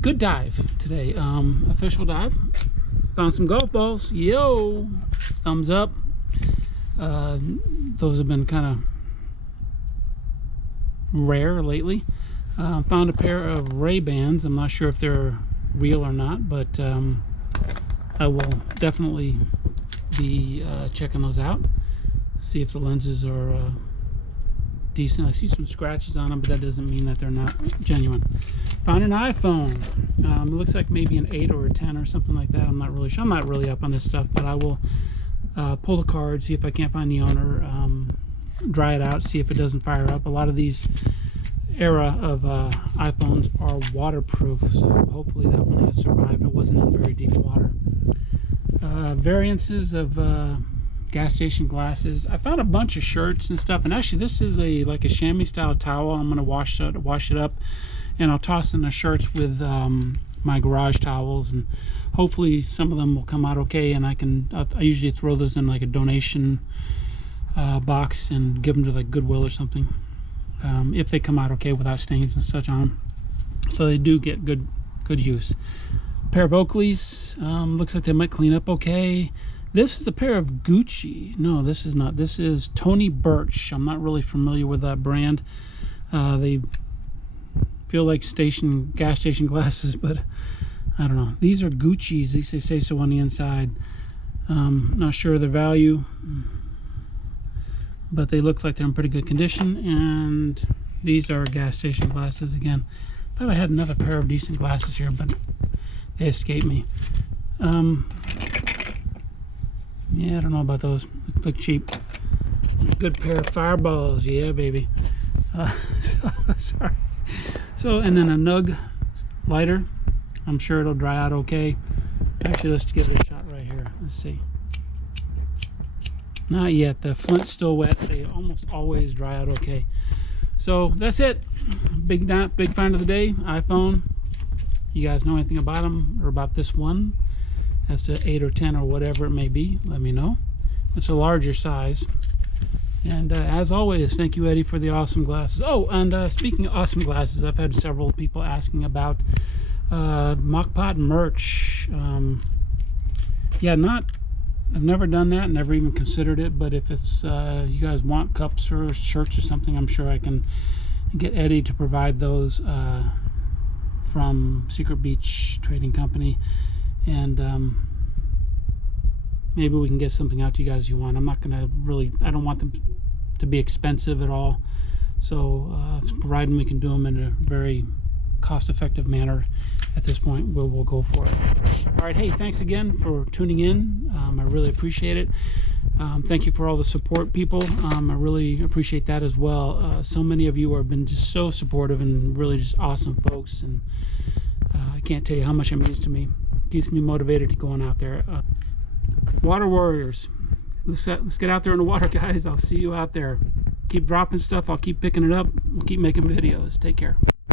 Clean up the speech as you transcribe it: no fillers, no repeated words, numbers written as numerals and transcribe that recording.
Good dive today. Official dive. Found some golf balls. Yo, thumbs up. Those have been kind of rare lately. Found a pair of Ray-Bans. I'm not sure if they're real or not, but I will definitely be checking those out. See if the lenses are decent. I see some scratches on them, but that doesn't mean that they're not genuine. Found an iPhone. It looks like maybe an 8 or a 10 or something like that. I'm not really sure. I'm not really up on this stuff, but I will pull the card, see if I can't find the owner, dry it out, see if it doesn't fire up. A lot of these era of iPhones are waterproof, so hopefully that one has survived. It wasn't in very deep water. Variances of gas station glasses. I found a bunch of shirts and stuff, and actually this is like a chamois style towel. I'm going to wash it up, and I'll toss in the shirts with my garage towels, and hopefully some of them will come out okay, and I usually throw those in like a donation box and give them to like Goodwill or something, if they come out okay without stains and such on them, so they do get good use. A pair of Oakleys. Looks like they might clean up okay. This is a pair of Gucci. No, this is not. This is Tony Birch. I'm not really familiar with that brand. They feel like gas station glasses, but I don't know. These are Gucci's. At least they say so on the inside. Not sure of the value, but they look like they're in pretty good condition. And these are gas station glasses again. Thought I had another pair of decent glasses here, but they escaped me. Yeah, I don't know about those. Look cheap. Good pair of Fireballs. Yeah, baby. Sorry. So, and then a Nug lighter. I'm sure it'll dry out okay. Actually, let's give it a shot right here. Let's see. Not yet. The flint's still wet. They almost always dry out okay. So that's it. Big find of the day. iPhone. You guys know anything about them or about this one? As to 8 or 10 or whatever it may be, let me know. It's a larger size. And as always, thank you, Eddie, for the awesome glasses. Oh, and speaking of awesome glasses, I've had several people asking about Mockpot merch. Yeah, I've never done that, never even considered it, but if it's you guys want cups or shirts or something, I'm sure I can get Eddie to provide those from Secret Beach Trading Company. And maybe we can get something out to you guys you want. I'm not gonna I don't want them to be expensive at all, so providing we can do them in a very cost-effective manner at this point, we'll go for it. All right, hey, thanks again for tuning in. I really appreciate it. Thank you for all the support, people. I really appreciate that as well. So many of you have been just so supportive and really just awesome folks, and I can't tell you how much it means to me. Keeps me motivated to go on out there. Water warriors, let's get out there in the water, guys. I'll see you out there. Keep dropping stuff. I'll keep picking it up. We'll keep making videos. Take care.